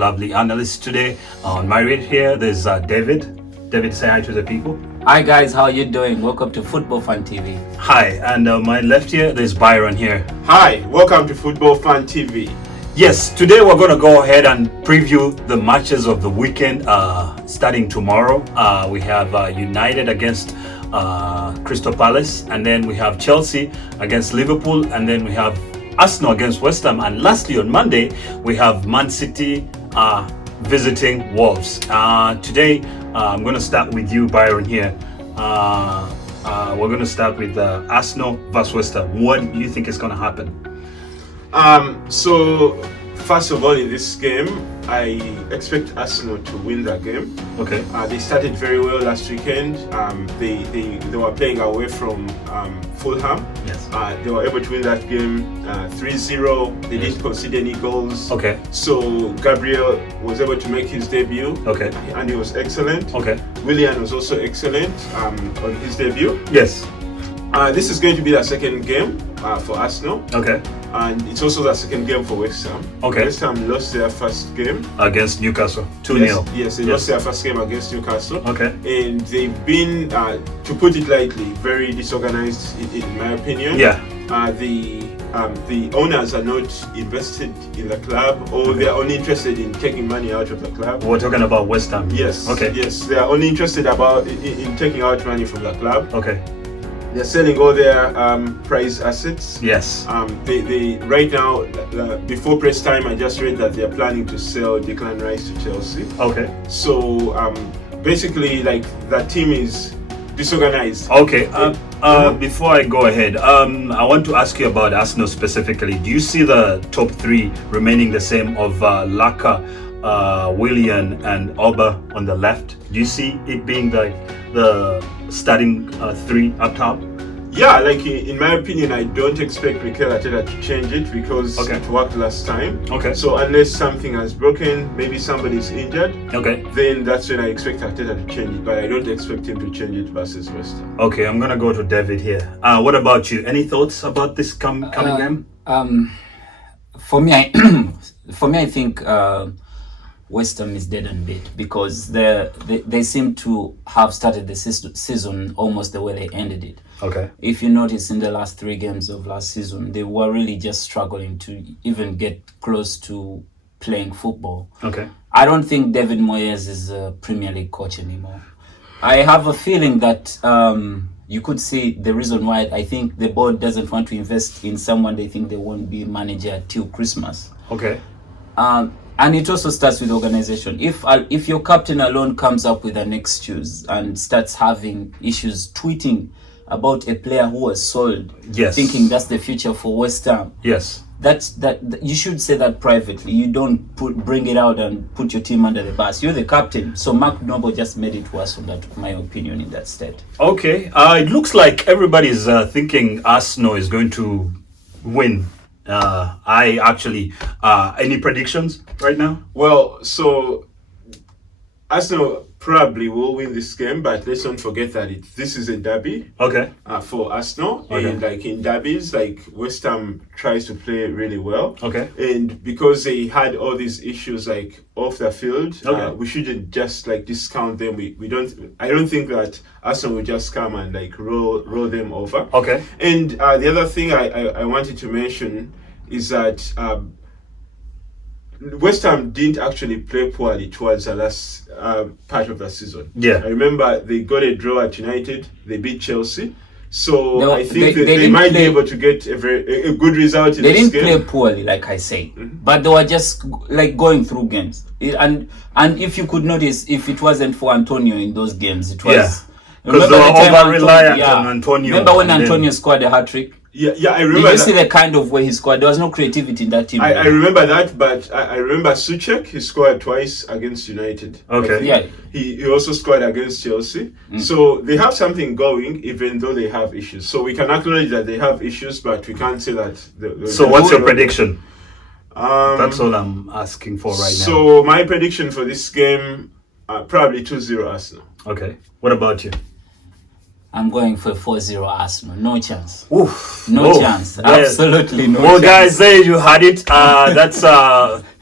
lovely analysts today. On my right here, there's David. David, say hi to the people. Hi guys, how you doing? Welcome to Football Fan TV. Hi, and on my left here, there's Byron here. Hi, welcome to Football Fan TV. Yes, today we're going to go ahead and preview the matches of the weekend starting tomorrow. We have United against Crystal Palace, and then we have Chelsea against Liverpool, and then we have Arsenal against Westham, and lastly on Monday we have Man City visiting Wolves. Today I'm going to start with you, Byron, here. We're going to start with Arsenal versus Westham. What do you think is going to happen? So first of all, in this game, I expect Arsenal to win that game. Okay. They started very well last weekend. They were playing away from Fulham. Yes. They were able to win that game 3-0. They didn't concede any goals. Okay. So Gabriel was able to make his debut. Okay. And he was excellent. Okay. Willian was also excellent on his debut. Yes. This is going to be the second game for Arsenal. Okay. And it's also the second game for Westham. Okay. Westham lost their first game Against Newcastle, 2-0. Yes, they lost their first game against Newcastle. Okay. And they've been, to put it lightly, very disorganized in my opinion. Yeah. The owners are not invested in the club, or they are only interested in taking money out of the club. We're talking about Westham. Yes. Okay. Yes, they are only interested in taking out money from the club. Okay. They're selling all their prize assets. Yes. They right now, before press time, I just read that they're planning to sell Declan Rice to Chelsea. Okay. So basically, like, that team is disorganized. Okay. Before I go ahead, I want to ask you about Arsenal specifically. Do you see the top three remaining the same of Laka, Willian, and Oba on the left? Do you see it being the starting three up top? Yeah, like in my opinion, I don't expect Mikel Arteta to change it because it worked last time. Okay. So unless something has broken, maybe somebody's injured, then that's when I expect Arteta to change it. But I don't expect him to change it versus West Ham. Okay, I'm gonna go to David here. What about you? Any thoughts about this coming game? For me, I think West Ham is dead and beat because they seem to have started the season almost the way they ended it. Okay. If you notice, in the last 3 games of last season, they were really just struggling to even get close to playing football. Okay. I don't think David Moyes is a Premier League coach anymore. I have a feeling that you could see the reason why. I think the board doesn't want to invest in someone they think they won't be manager till Christmas. Okay. And it also starts with organization. If your captain alone comes up with an excuse and starts having issues tweeting about a player who was sold, thinking that's the future for West Ham, that you should say that privately. You don't bring it out and put your team under the bus. You're the captain. So Mark Noble just made it worse, from that, my opinion, in that state. Okay. It looks like everybody's thinking Arsenal is going to win. I actually any predictions right now? Well, so Arsenal probably will win this game, but let's not forget that this is a derby. Okay. For Arsenal, and like in derbies, like West Ham tries to play really well. Okay. And because they had all these issues like off the field, we shouldn't just like discount them. I don't think that Arsenal will just come and like roll them over. Okay. And the other thing I wanted to mention is that West Ham didn't actually play poorly towards the last part of the season. Yeah. I remember they got a draw at United. They beat Chelsea. So I think they might be able to get a good result in this game. They didn't play poorly, like I say, but they were just like going through games. And if you could notice, if it wasn't for Antonio in those games, it was... Yeah, because they were over-reliant on Antonio. Remember when Antonio scored a hat-trick? Yeah, I remember. Did you see the kind of way he scored? There was no creativity in that team. I remember that, but I remember Souček, he scored twice against United. Okay. Yeah. He also scored against Chelsea. So they have something going, even though they have issues. So we can acknowledge that they have issues, but we can't say that. So what's your prediction? That's all I'm asking for right now. So my prediction for this game, probably 2-0 Arsenal. Okay. What about you? I'm going for 4-0 Arsenal. No chance. Oof. No chance. Absolutely no chance. Well, guys, there you had it. That's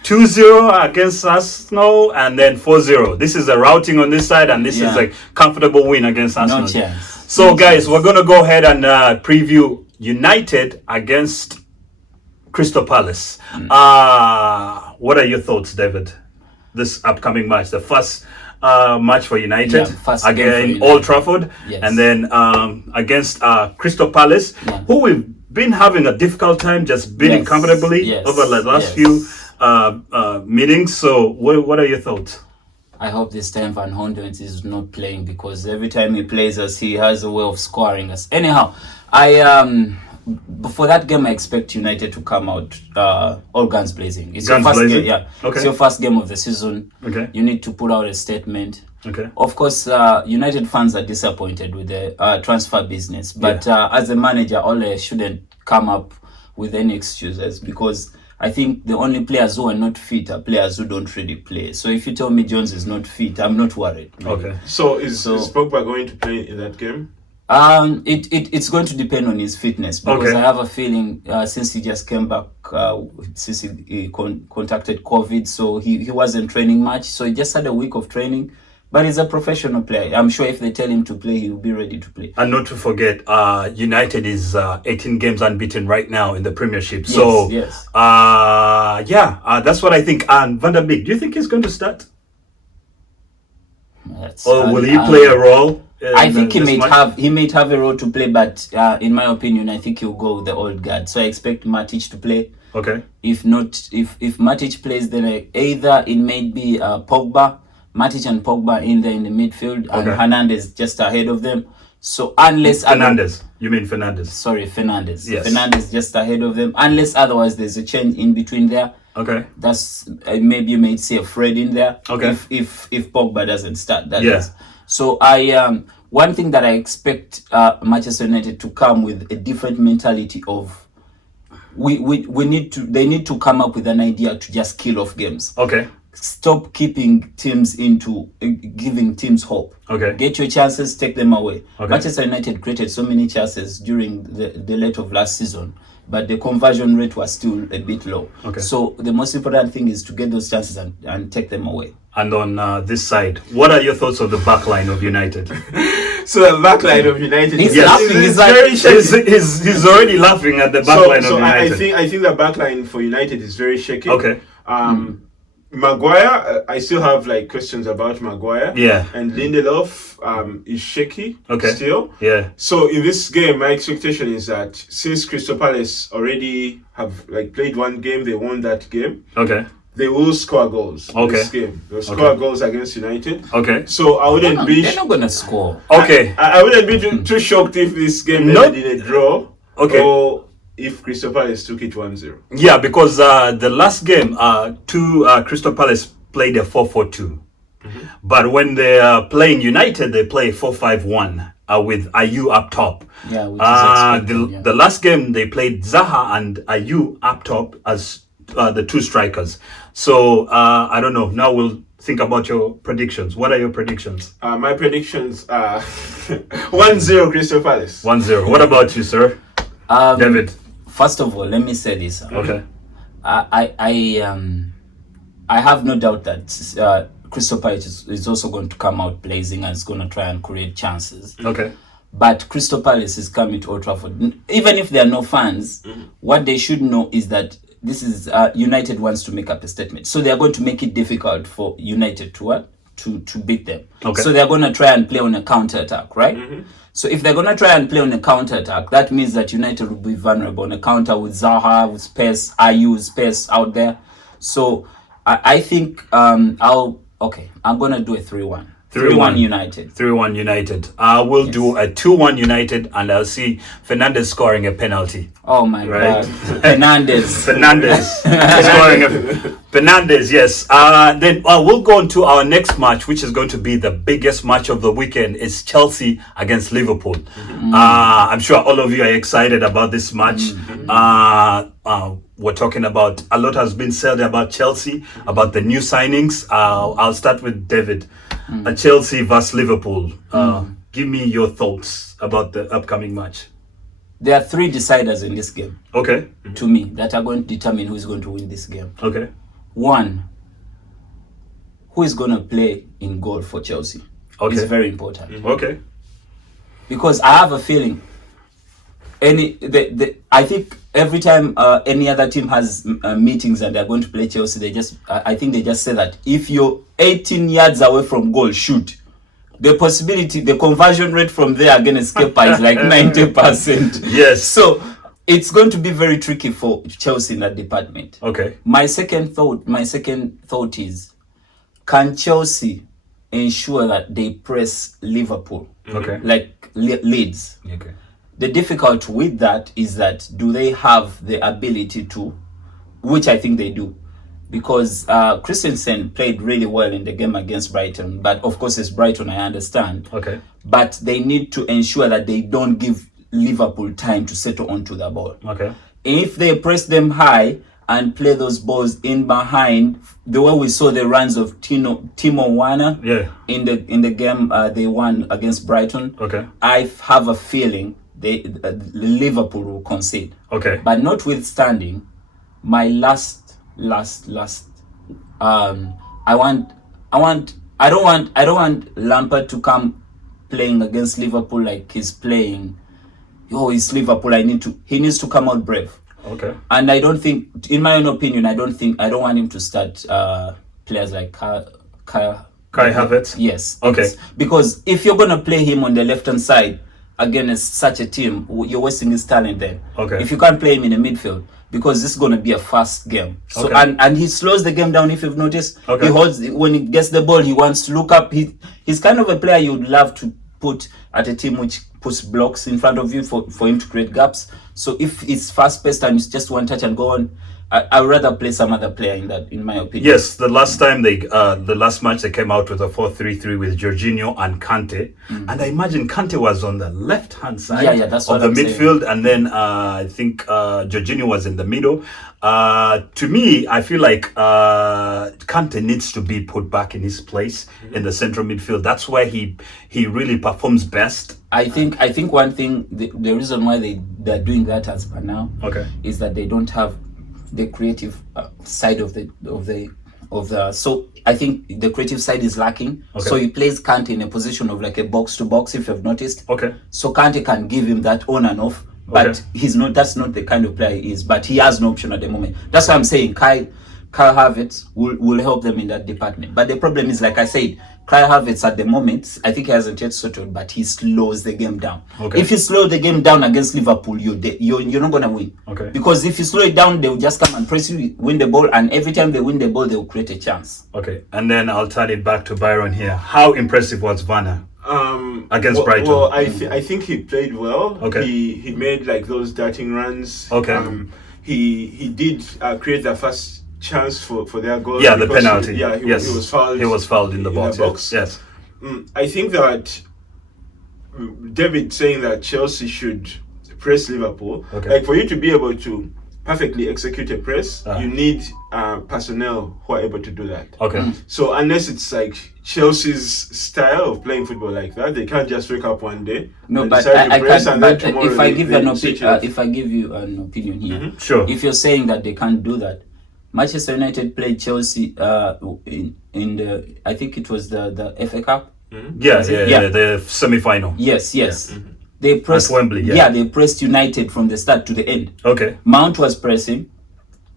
2-0 against Arsenal, and then 4-0. This is a routing on this side, and this is a comfortable win against Arsenal. No chance. So, guys, we're going to go ahead and preview United against Crystal Palace. What are your thoughts, David? This upcoming match, the first match for United again, Old Trafford, and then against Crystal Palace, who we've been having a difficult time just beating comfortably over the last few meetings. So, what are your thoughts? I hope this time Van Hondens is not playing, because every time he plays us, he has a way of scoring us. Anyhow, before that game, I expect United to come out all guns blazing. It's your first game, It's your first game of the season. Okay. You need to put out a statement. Okay. Of course, United fans are disappointed with the transfer business, but as a manager, Ole shouldn't come up with any excuses, because I think the only players who are not fit are players who don't really play. So if you tell me Jones is not fit, I'm not worried. Really. Okay. So is Pogba going to play in that game? It's going to depend on his fitness, because I have a feeling since he just came back, since he contacted COVID, so he wasn't training much. So he just had a week of training. But he's a professional player. I'm sure if they tell him to play, he'll be ready to play. And not to forget, United is 18 games unbeaten right now in the Premiership. So, that's what I think. And Van der Beek, do you think he's going to start? Or will he play a role? I think he might have a role to play, but in my opinion, I think he'll go with the old guard. So I expect Matic to play. Okay. If not, if Matic plays, then either it may be Pogba. Matic and Pogba in there in the midfield, and Hernandez just ahead of them. So unless Fernandes, you mean Fernandes? Sorry, Fernandes. Yes. Fernandes just ahead of them. Unless otherwise there's a change in between there. Okay. That's maybe you may see a Fred in there. Okay. If Pogba doesn't start, that is. So one thing that I expect Manchester United to come with a different mentality of they need to come up with an idea to just kill off games. Okay. Stop keeping teams giving teams hope. Okay. Get your chances, take them away. Okay. Manchester United created so many chances during the late of last season, but the conversion rate was still a bit low. Okay. So the most important thing is to get those chances and take them away. And on this side, what are your thoughts of the backline of United? So the backline of United, he's laughing. He's already laughing at the backline of United. I think the backline for United is very shaky. Okay. Maguire, I still have questions about Maguire. Yeah. And Lindelof is shaky still. Yeah. So in this game, my expectation is that since Crystal Palace already have played one game, they won that game. Okay. They will score goals in this game. They'll score goals against United. Okay. So I wouldn't be... They're not going to score. Okay. I wouldn't be too shocked if this game ended in a draw. Okay. Or if Crystal Palace took it 1-0. Yeah, because the last game, Crystal Palace played a 4-4-2. But when they are playing United, they play 4-5-1 with Ayew up top. Yeah, which is the last game, they played Zaha and Ayew up top as the two strikers. So, I don't know. Now we'll think about your predictions. What are your predictions? My predictions are 1-0 Crystal Palace. 1-0. What about you, sir? David? First of all, let me say this. Okay. I have no doubt that Crystal Palace is also going to come out blazing and is going to try and create chances. Okay. But Crystal Palace is coming to Old Trafford. Even if there are no fans, what they should know is that this is United wants to make up a statement. So they are going to make it difficult for United to beat them. Okay. So they are going to try and play on a counter-attack, right? So if they're going to try and play on a counter-attack, that means that United will be vulnerable on a counter with Zaha, with space, Ayew, space out there. So I think I'm going to do a 3-1. 3-1 United. 3-1 United. I will do a 2-1 United, and I'll see Fernandes scoring a penalty. Oh my God. Fernandes. Scoring a Fernandes, yes. Then we'll go on to our next match, which is going to be the biggest match of the weekend. It's Chelsea against Liverpool. I'm sure all of you are excited about this match. We're talking about, a lot has been said about Chelsea, about the new signings. I'll start with David. Chelsea versus Liverpool. Give me your thoughts about the upcoming match. There are 3 deciders in this game. Okay. To me, that are going to determine who's going to win this game. Okay. One, who is going to play in goal for Chelsea? Okay. It's very important. Mm-hmm. Okay. Because I have a feeling, I think every time any other team has meetings and they're going to play Chelsea, I think they just say that if you're 18 yards away from goal, shoot. The conversion rate from there against Kepa is like 90%. Yes. So it's going to be very tricky for Chelsea in that department. Okay. My second thought is, can Chelsea ensure that they press Liverpool? Okay. Like Leeds. Okay. The difficulty with that is that do they have the ability to, which I think they do, because Christensen played really well in the game against Brighton, but of course it's Brighton, I understand. Okay. But they need to ensure that they don't give Liverpool time to settle onto the ball. Okay. If they press them high and play those balls in behind, the way we saw the runs of TIMO Werner in the game they won against Brighton, okay, I have a feeling Liverpool will concede. Okay. But notwithstanding, my last I don't want Lampard to come playing against Liverpool like he's playing, it's Liverpool, he needs to come out brave. Okay. And I don't think, in my own opinion, I don't want him to start players like Kai Havertz. Yes. Okay. Because if you're gonna play him on the left-hand side against such a team, you're wasting his talent there. Okay. If you can't play him in the midfield, because this is going to be a fast game. So okay. and he slows the game down, if you've noticed. Okay. He holds, when he gets the ball, he wants to look up. He's kind of a player you would love to put at a team which puts blocks in front of you for him to create gaps. So if it's fast-paced and it's just one touch and go on, I'd rather play some other player in my opinion. Yes, the last time the last match they came out with a 4-3-3 with Jorginho and Kante, and I imagine Kante was on the left-hand side that's of the midfield, and then I think Jorginho was in the middle. To me, I feel like Kante needs to be put back in his place in the central midfield. That's where he really performs best. I think one thing, the reason why they're doing that as per now, is that they don't have the creative side of the so I think the creative side is lacking. So he plays Kante in a position of like a box to box, if you've noticed. So Kante can give him that on and off, but that's not the kind of player he is, but he has no option at the moment. That's why I'm saying Kai Havertz will help them in that department. But the problem is, like I said, Kai Havertz at the moment, I think he hasn't yet settled, but he slows the game down. If you slow the game down against Liverpool, you're not going to win. Because if you slow it down, they'll just come and press you, win the ball, and every time they win the ball, they'll create a chance. And then I'll turn it back to Byron here. How impressive was Werner against Brighton? Well, I think he played well. He made like those darting runs. He did create the first chance for their goal. Yeah, the penalty. He was fouled. He was fouled in the box. Yes. I think that David saying that Chelsea should press Liverpool. Like, for you to be able to perfectly execute a press, you need personnel who are able to do that. So unless it's like Chelsea's style of playing football like that, they can't just wake up one day. No, but if I give you an opinion here, sure. If you're saying that they can't do that, Manchester United played Chelsea in the, I think it was the FA Cup. The semi-final. Yes. They pressed Wembley. They pressed United from the start to the end. Mount was pressing.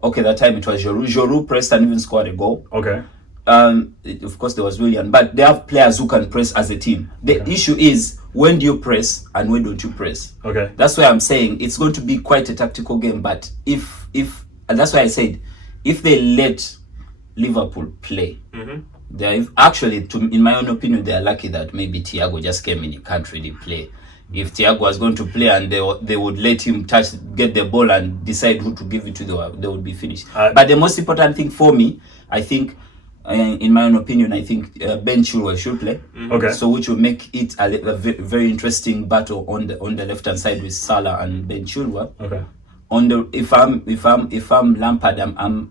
That time it was Giroud. Giroud pressed and even scored a goal. Of course there was Willian, but they have players who can press as a team. The issue is, when do you press and when don't you press? That's why I'm saying it's going to be quite a tactical game. But if and that's why I said, if they let Liverpool play, they're actually, in my own opinion, they are lucky that maybe Thiago just came in. He can't really play. If Thiago was going to play and they would let him get the ball and decide who to give it to, they would be finished. But the most important thing for me, I think, in my own opinion, I think Ben Chilwell should play. So which will make it a very interesting battle on the left hand side with Salah and Ben Chilwell. If I'm Lampard,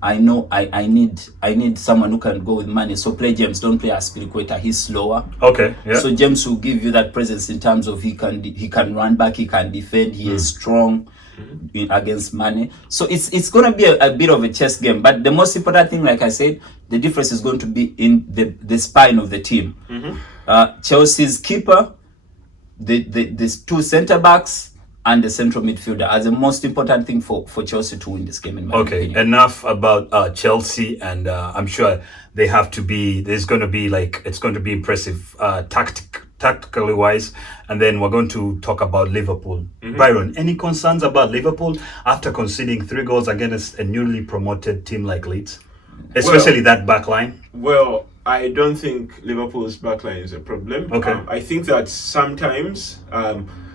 I know I need someone who can go with money. So play James, don't play Aspilicueta. He's slower. So James will give you that presence in terms of he can run back, he can defend, he is strong. against Mane. So it's going to be a bit of a chess game. But the most important thing, like I said, the difference is going to be in the spine of the team. Chelsea's keeper, the two centre backs, and the central midfielder as the most important thing for Chelsea to win this game, in my opinion. Enough about Chelsea, and I'm sure they have to be. It's going to be impressive, tactically wise, and then we're going to talk about Liverpool. Byron, any concerns about Liverpool after conceding 3 goals against a newly promoted team like Leeds, especially that backline? Well, I don't think Liverpool's backline is a problem. I think that sometimes.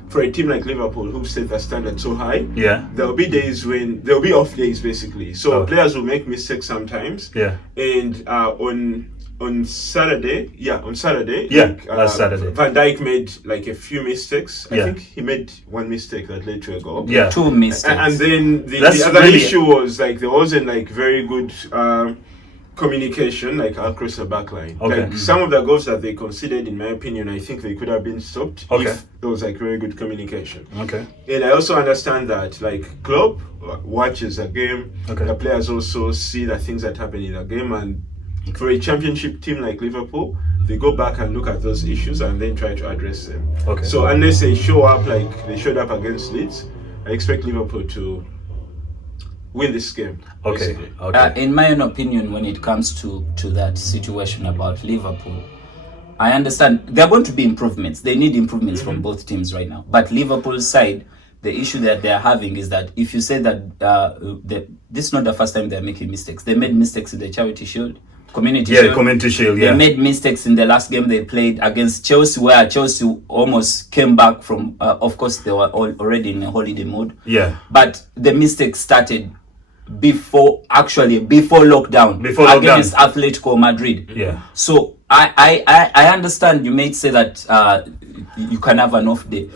For a team like Liverpool who set the standard so high, there'll be days when there'll be off days basically. So players will make mistakes sometimes. And on Saturday, last Saturday, Van Dijk made like a few mistakes. I think he made one mistake that led to a goal. 2 mistakes. And then the other issue was like there wasn't like very good communication like across the backline. Like some of the goals that they conceded, in my opinion, I think they could have been stopped if there was like very good communication. And I also understand that like Klopp watches a game, the players also see the things that happen in the game, and for a championship team like Liverpool, they go back and look at those issues and then try to address them. So unless they show up like they showed up against Leeds, I expect Liverpool to win this game. In my own opinion, when it comes to that situation about Liverpool, I understand there are going to be improvements. They need improvements from both teams right now. But Liverpool's side, the issue that they're having is that if you say that this is not the first time they're making mistakes. They made mistakes in the Charity Shield. Community Shield. They made mistakes in the last game they played against Chelsea, where Chelsea almost came back from, of course, they were already in a holiday mode. But the mistakes started before lockdown, against Atletico Madrid. So I understand you may say that you can have an off day.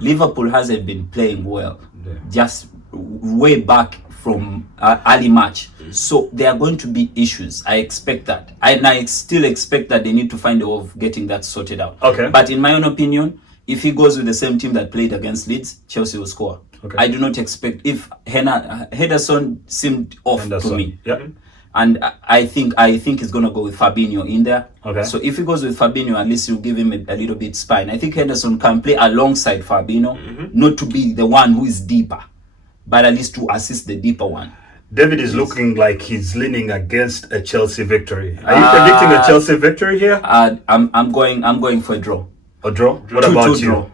Liverpool hasn't been playing well just way back from early March. So there are going to be issues. I expect that. And I still expect that they need to find a way of getting that sorted out. But in my own opinion, if he goes with the same team that played against Leeds, Chelsea will score. I do not expect, if Henderson seemed off to me. And I think he's going to go with Fabinho in there. So if he goes with Fabinho, at least you give him a little bit spine. I think Henderson can play alongside Fabinho, not to be the one who is deeper, but at least to assist the deeper one. David is looking like he's leaning against a Chelsea victory. Are you predicting a Chelsea victory here? I'm going for a draw. A draw? What about you?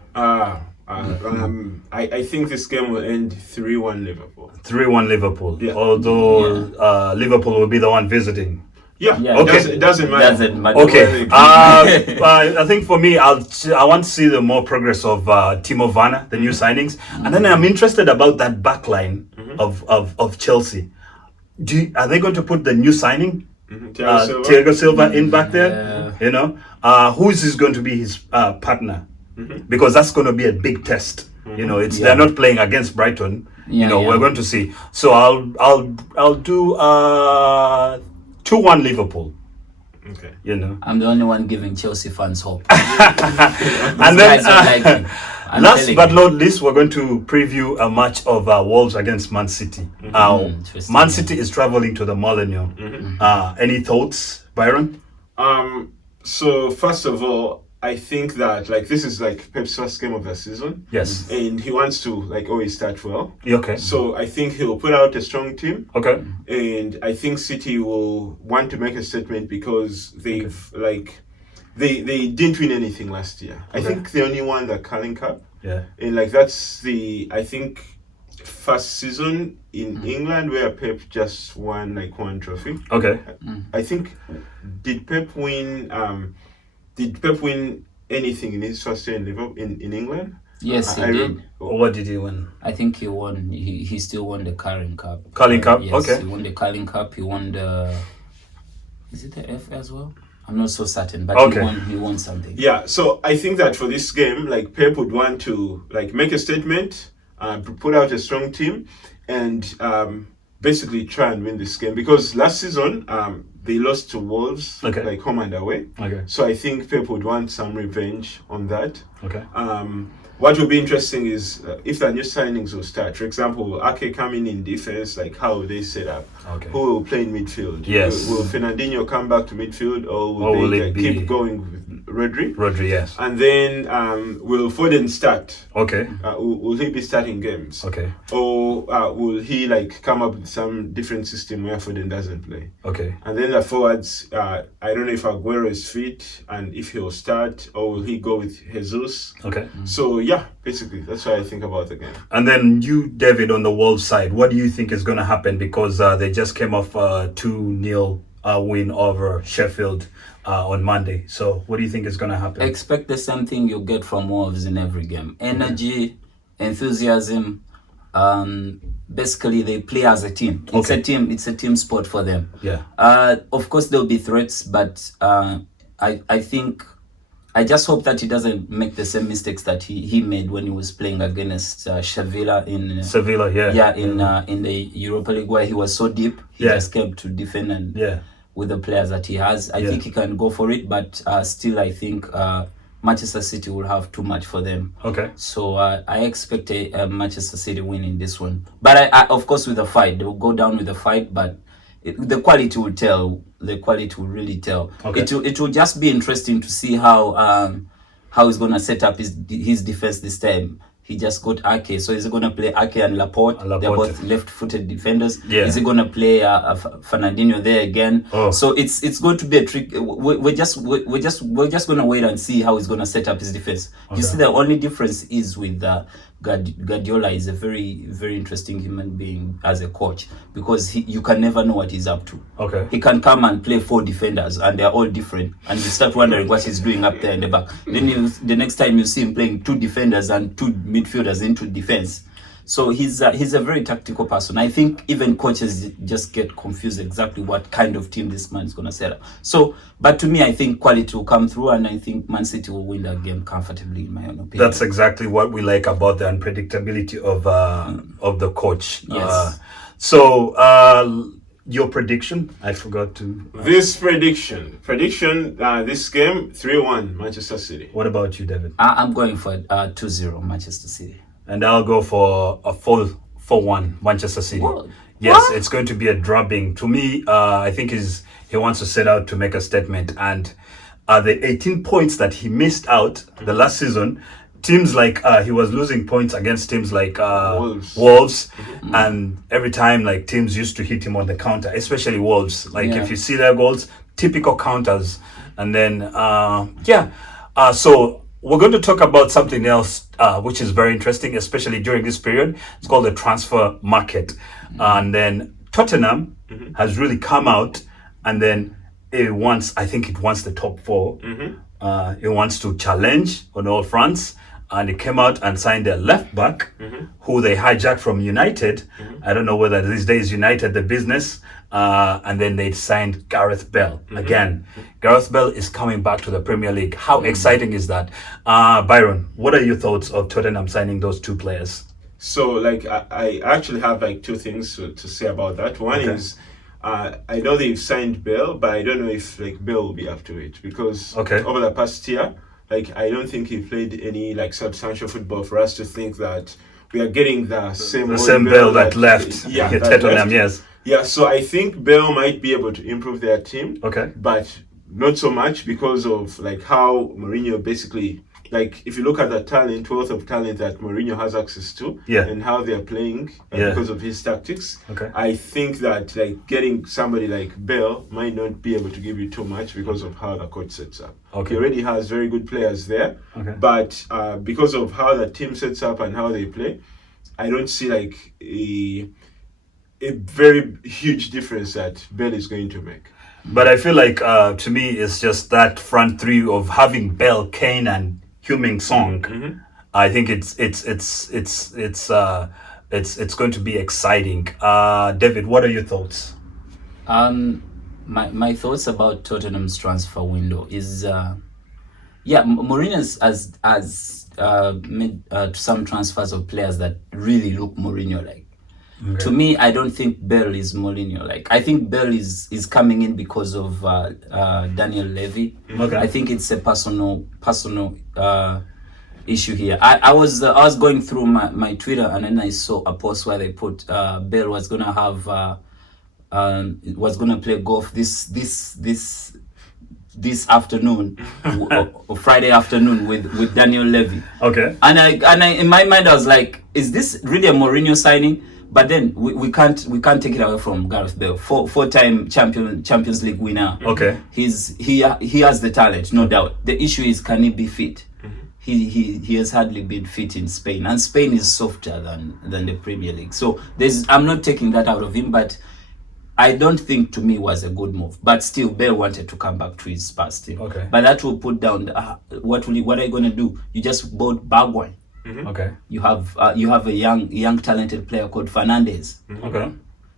I think this game will end 3-1 Liverpool. 3-1 Liverpool. Although Liverpool will be the one visiting. It doesn't matter. I think for me, I want to see the more progress of TIMO Werner, the new signings, and then I'm interested about that backline of Chelsea. Are they going to put the new signing, Thiago Silva, in back there? You know, who is going to be his partner? Because that's going to be a big test. You know, they're not playing against Brighton. We're going to see. So I'll do 2-1 Liverpool. I'm the only one giving Chelsea fans hope. And then last but not least, we're going to preview a match of Wolves against Man City. Man City is traveling to the Molineux. Any thoughts, Byron? So first of all, I think that like this is like Pep's first game of the season. Yes. And he wants to like always start well. Okay. So I think he'll put out a strong team. Okay. And I think City will want to make a statement because they've they didn't win anything last year. I think they only won the Carling Cup. And like that's the first season in England where Pep just won like one trophy. I think did Pep win anything in his first year in England? Yes, he did. What did he win? I think he won. He still won the Carling Cup. Carling Cup? Yes, he won the Carling Cup. He won the... Is it the F as well? I'm not so certain, but he won something. Yeah, so I think that for this game, like Pep would want to like make a statement, put out a strong team, and basically try and win this game. Because last season, they lost to Wolves, like home and away. So I think Pep would want some revenge on that. what will be interesting is if the new signings will start. For example, Ake coming in defense, like how will they set up? Okay. Who will play in midfield? Yes. Will Fernandinho come back to midfield, or will they keep going with Rodri? Rodri, yes. And then will Foden start? Okay. Will he be starting games? Okay. Or will he like come up with some different system where Foden doesn't play? Okay. And then the forwards, I don't know if Aguero is fit and if he'll start, or will he go with Jesus? Okay. So yeah, basically that's what I think about the game. And then you, David, on the Wolves side, what do you think is going to happen? Because they just came off a 2-0 win over Sheffield on Monday. So what do you think is going to happen? Expect the same thing you get from Wolves in every game. Energy, enthusiasm. Basically, they play as a team. It's a team. It's a team sport for them. Yeah. Of course, there'll be threats, but I think I just hope that he doesn't make the same mistakes that he made when he was playing against Sevilla in in the Europa League, where he was so deep. He just came to defend and with the players that he has. I think he can go for it, but still, I think Manchester City will have too much for them. Okay. So I expect a Manchester City win in this one. But I of course, with the fight, they will go down with the fight, but the quality will tell. The quality will really tell. Okay. It will just be interesting to see how he's gonna set up his defense this time. He just got Ake, so is he gonna play Ake and Laporte? They're both left-footed defenders. Yeah. Is he gonna play Fernandinho there again? Oh. So it's going to be a trick. We're just gonna wait and see how he's gonna set up his defense. Okay. You see, the only difference is with Guardiola is a very, very interesting human being as a coach, because you can never know what he's up to. Okay. He can come and play 4 defenders and they're all different, and you start wondering what he's doing up there in the back. Then the next time you see him playing 2 defenders and 2 midfielders into defense. So he's a very tactical person. I think even coaches just get confused exactly what kind of team this man is going to set up. So, but to me, I think quality will come through, and I think Man City will win that game comfortably, in my own opinion. That's exactly what we like about the unpredictability of the coach. Yes. Your prediction? I forgot to. This prediction, this game 3-1 Manchester City. What about you, David? I'm going for 2-0 Manchester City. And I'll go for a 4-1 Manchester City. What? Yes, it's going to be a drubbing. To me, I think he wants to set out to make a statement. And the 18 points that he missed out the last season, teams like he was losing points against teams like Wolves. And every time like teams used to hit him on the counter, especially Wolves. Like if you see their goals, typical counters. And then so we're going to talk about something else which is very interesting, especially during this period. It's called the transfer market. And then Tottenham has really come out, and then it wants the top 4. It wants to challenge on all fronts. And it came out and signed their left back, who they hijacked from United. I don't know whether these days United the business. And then they signed Gareth Bale again. Gareth Bale is coming back to the Premier League. How exciting is that? Byron, what are your thoughts of Tottenham signing those 2 players? So like I actually have like 2 things to say about that. One is I know they've signed Bale, but I don't know if like Bale will be up to it, because over the past year, like I don't think he played any like substantial football for us to think that we are getting the same Bale that left. Tottenham, yes. Yeah, so I think Bale might be able to improve their team. Okay. But not so much because of like how Mourinho basically, like if you look at the talent, wealth of talent that Mourinho has access to, and how they're playing because of his tactics. Okay. I think that like getting somebody like Bale might not be able to give you too much because of how the coach sets up. Okay. He already has very good players there. Okay. But because of how the team sets up and how they play, I don't see like a very huge difference that Bale is going to make. But I feel like to me it's just that front 3 of having Bale, Kane, and Heung-min Son. I think it's going to be exciting. David, what are your thoughts? My thoughts about Tottenham's transfer window is Mourinho has made some transfers of players that really look Mourinho-like. Okay. To me, I don't think Bale is Mourinho-like. I think Bale is coming in because of Daniel Levy. Okay. I think it's a personal issue here. I was going through my Twitter, and then I saw a post where they put Bale was gonna have was gonna play golf this afternoon or Friday afternoon with Daniel Levy. Okay. And I in my mind I was like, is this really a Mourinho signing? But then we can't take it away from Gareth Bale, four-time Champions League winner. Okay. He has the talent, no doubt. The issue is, can he be fit? He has hardly been fit in Spain, and Spain is softer than the Premier League. So I'm not taking that out of him, but I don't think to me was a good move. But still, Bale wanted to come back to his past team. Okay. But that will put down what are you going to do? You just bought Byron. Okay. You have a young talented player called Fernandez. Okay.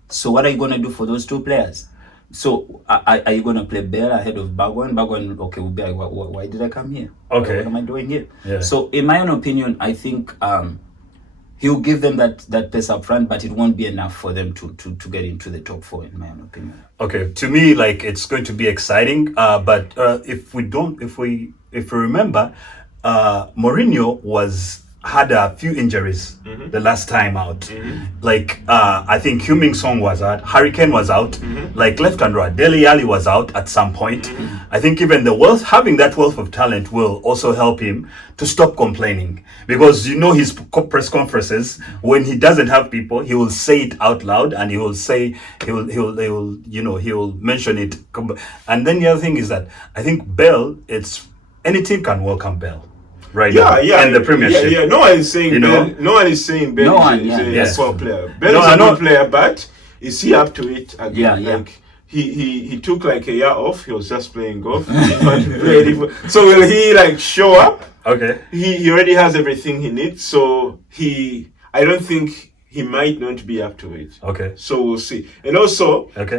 So what are you going to do for those two players? So are you going to play Bale ahead of Byron? Byron, okay, will be like, why did I come here? Okay. What am I doing here? Yeah. So in my own opinion, I think he'll give them that pace up front, but it won't be enough for them to get into the top 4, in my own opinion. Okay, to me, like, it's going to be exciting, but if we remember, Mourinho had a few injuries the last time out. Like I think Heung-min-Son was out, Harry Kane was out, like left and right, Dele Alli was out at some point. I think even having that wealth of talent will also help him to stop complaining, because his press conferences, when he doesn't have people, he will say it out loud, and he will mention it. And then the other thing is that I think Bale, any team can welcome Bale. Right. Yeah. In the Premiership. Yeah. No one is saying Bale. No one is saying Bale is a poor player. Bale is a good player, but is he up to it again? Yeah. Like he took like a year off. He was just playing golf. He didn't want to play anymore. So will he show up? Okay. He already has everything he needs. So I don't think he might not be up to it. Okay. So we'll see. And also, okay.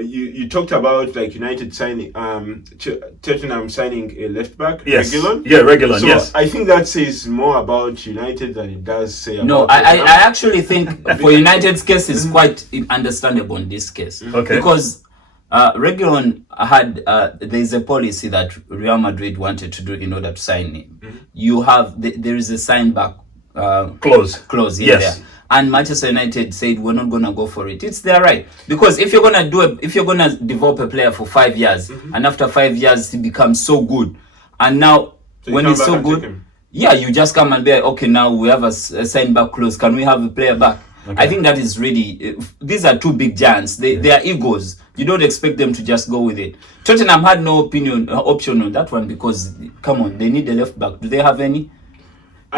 You talked about United signing, Tottenham signing a left back. Yes. Reguilon. Yeah, Reguilon. So yes. I think that says more about United than it does say about. No, I actually think for United's case is quite understandable in this case. Okay. Because Reguilon had there is a policy that Real Madrid wanted to do in order to sign him. You have there is a sign back clause. Yes. There. And Manchester United said, we're not going to go for it. It's their right. Because if you're going to develop a player for 5 years, and after 5 years he becomes so good, and now when he's so good, you just come and be like, okay, now we have a sign back clause. Can we have a player back? Okay. I think that is really, these are two big giants. They are egos. You don't expect them to just go with it. Tottenham had no option on that one, because, come on, they need a left back. Do they have any?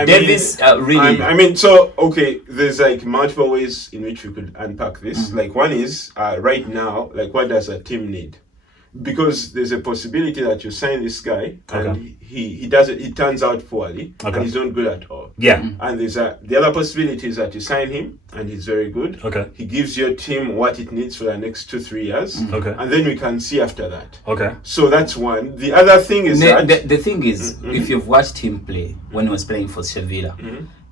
Davis, really. So, okay, there's multiple ways in which we could unpack this. One is, right now, what does a team need? Because there's a possibility that you sign this guy and he does it. It turns out poorly and he's not good at all. Yeah. And there's the other possibility is that you sign him and he's very good. Okay. He gives your team what it needs for the next 2-3 years. Okay. And then we can see after that. Okay. So that's one. The other thing is the thing is, if you've watched him play when he was playing for Sevilla,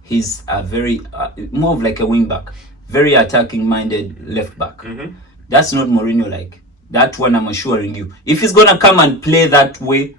he's a very more of like a wing back, very attacking minded left back. That's not Mourinho like. That one I'm assuring you. If he's gonna come and play that way,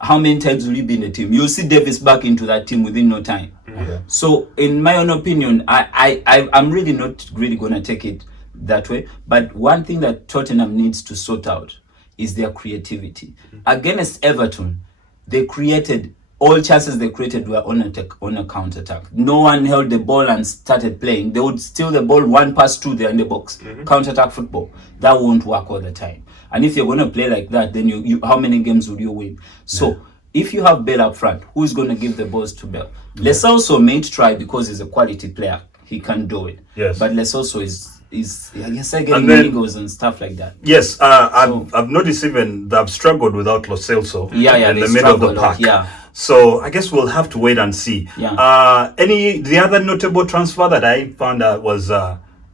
how many times will he be in the team? You'll see Davis back into that team within no time. Okay. So in my own opinion, I'm really not really gonna take it that way. But one thing that Tottenham needs to sort out is their creativity. Against Everton, they created all chances they created were on a counter attack. No one held the ball and started playing. They would steal the ball, 1 pass, 2 there in the box. Counter attack football. That won't work all the time. And if you're going to play like that, then you how many games would you win? So if you have Bale up front, who's going to give the balls to Bale? Let's also try, because he's a quality player. He can do it. Yes. But let's also getting egos and stuff like that. Yes, I've noticed even they've struggled without Lo Celso in the middle of the park. So I guess we'll have to wait and see. The other notable transfer that I found out was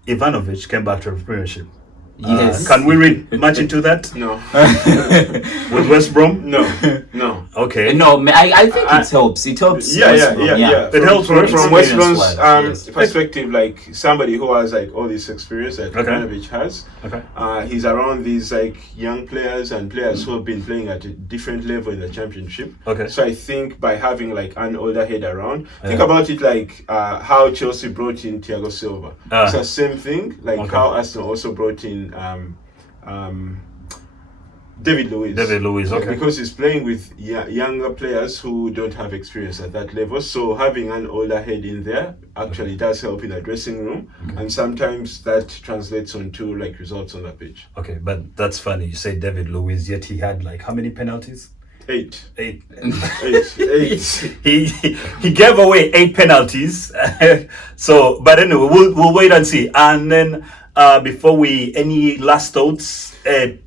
Ivanovic came back to the Premiership. Yes. Can we read much into that? No. With West Brom? No. No. Okay. No, I think it helps. It helps. Yeah. It helps from West Brom's yes. perspective, like somebody who has like all this experience that Ivanovic has. Okay. He's around these like young players and players who have been playing at a different level in the championship. Okay. So I think by having like an older head around, think about it like how Chelsea brought in Thiago Silva. It's the same thing, like how Arsenal also brought in David Luiz. Okay. Because he's playing with younger players who don't have experience at that level. So having an older head in there actually does help in the dressing room. And sometimes that translates onto like results on the pitch. Okay, but that's funny. You say David Luiz, yet he had like how many penalties? 8. Eight. Eight. He gave away 8 penalties. So, but anyway, we'll wait and see. And then before any last thoughts,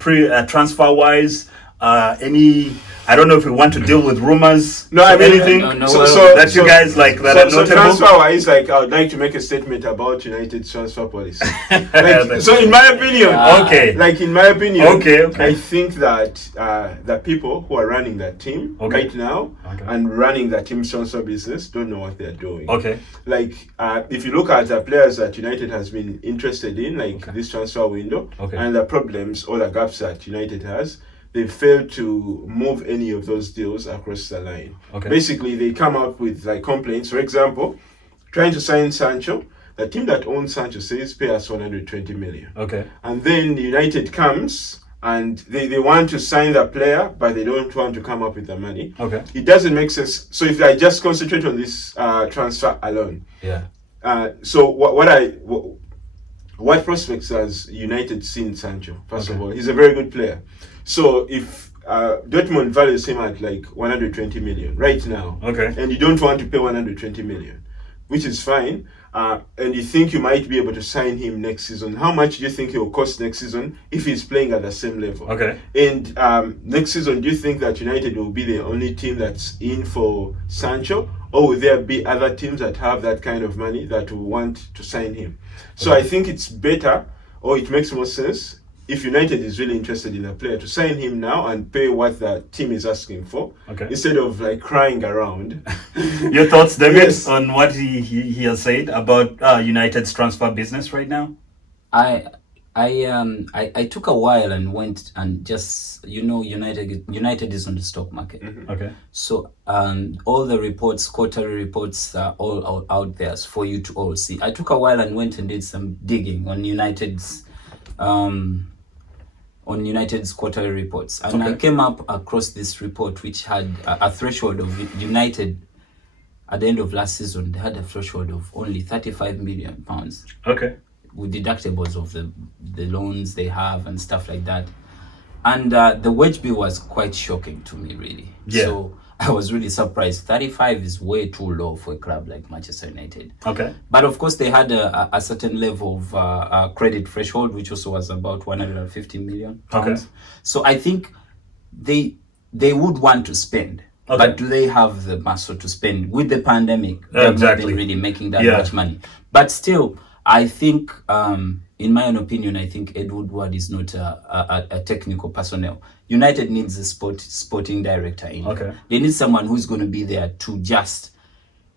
transfer wise, any. I don't know if we want to deal with rumors. No, I mean anything. So that you guys like that are notable. Transfer wise, like I would like to make a statement about United's transfer policy. So in my opinion, I think that the people who are running that team right now and running that team's transfer business don't know what they're doing. Okay. Like if you look at the players that United has been interested in, like this transfer window, and the problems or the gaps that United has, they failed to move any of those deals across the line. Okay. Basically, they come out with like complaints. For example, trying to sign Sancho, the team that owns Sancho says pay us 120 million. Okay. And then United comes and they want to sign the player, but they don't want to come up with the money. Okay. It doesn't make sense. So if I just concentrate on this transfer alone, so what prospects has United seen Sancho? First of all, he's a very good player. So if Dortmund values him at like 120 million right now, and you don't want to pay 120 million, which is fine, and you think you might be able to sign him next season, how much do you think he will cost next season if he's playing at the same level? Okay. And next season, do you think that United will be the only team that's in for Sancho, or will there be other teams that have that kind of money that will want to sign him? So I think it's better, or it makes more sense, if United is really interested in a player, to sign him now and pay what the team is asking for, instead of like crying around. Your thoughts, David, on what he has said about United's transfer business right now? I took a while and went and just, United is on the stock market. Okay. So all the reports, quarterly reports are all out there for you to all see. I took a while and went and did some digging on United's quarterly reports, and I came up across this report which had a threshold of United at the end of last season. They had a threshold of only 35 million pounds. Okay. With deductibles of the loans they have and stuff like that, and the wage bill was quite shocking to me, really. Yeah. So I was really surprised. 35 is way too low for a club like Manchester United. Okay. But of course, they had a certain level of credit threshold, which also was about 150 million pounds. Okay. So I think they would want to spend. Okay. But do they have the muscle to spend? With the pandemic, they've not been really making that much money. But still, I think, in my own opinion, I think Ed Woodward is not a technical personnel. United needs a sporting director in. Okay. They need someone who's going to be there to just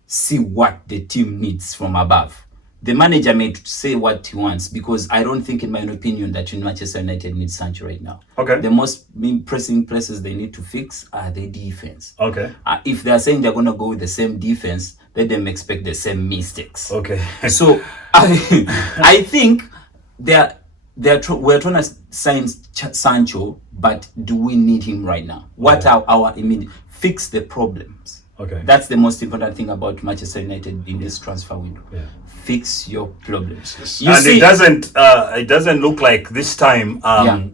see what the team needs from above. The manager may say what he wants, because I don't think, in my own opinion, that Manchester United needs Sancho right now. Okay. The most pressing places they need to fix are the defense. Okay. If they're saying they're going to go with the same defense, let them expect the same mistakes. Okay. So I think we're trying to sign Sancho, but do we need him right now? What are our immediate fix the problems? Okay. That's the most important thing about Manchester United in this transfer window. Yeah. Fix your problems. It doesn't look like this time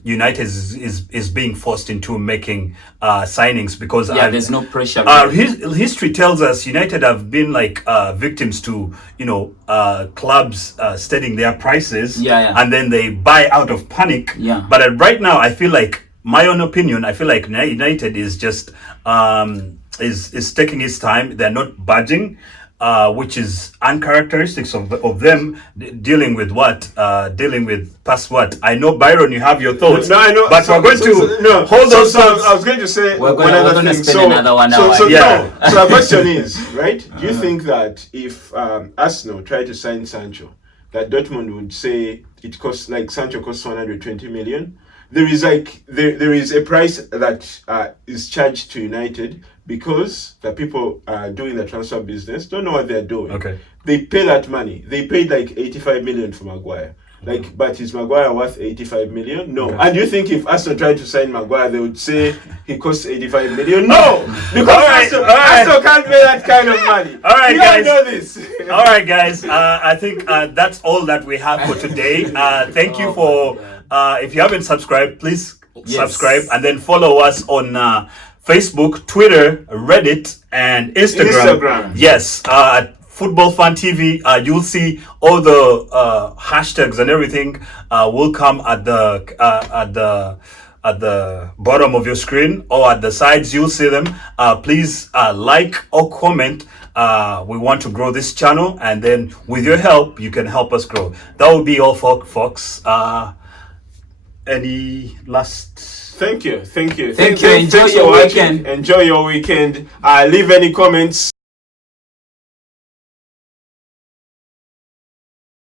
United is being forced into making signings, because there's no pressure. History tells us United have been like victims to clubs setting their prices, and then they buy out of panic. Yeah. But right now, I feel like, my own opinion, I feel like United is just is taking its time. They're not budging. which is uncharacteristics of them dealing with what? Dealing with past what? I know, Byron, you have your thoughts. No, I know. But we're going to hold those thoughts. I was going to say we're going to spend another 1 hour. So the question is, right? Do you think that if Arsenal tried to sign Sancho, that Dortmund would say it costs, like Sancho costs 120 million? There is there is a price that is charged to United because the people doing the transfer business don't know what they're doing. Okay. They pay that money. They paid like 85 million for Maguire. Like, but is Maguire worth 85 million? No. Okay. And you think if Arsenal tried to sign Maguire, they would say he costs 85 million? No! Because Arsenal can't pay that kind of money. All right, guys. You know this. All right, guys. I think that's all that we have for today. Thank you for... if you haven't subscribed, please subscribe and then follow us on Facebook, Twitter, Reddit, and Instagram. Yes, Football Fan TV. You'll see all the hashtags and everything will come at the bottom of your screen or at the sides. You'll see them. Please like or comment. We want to grow this channel, and then with your help, you can help us grow. That will be all, folks. Any last? Thank you. Enjoy your weekend. Enjoy your weekend. Leave any comments.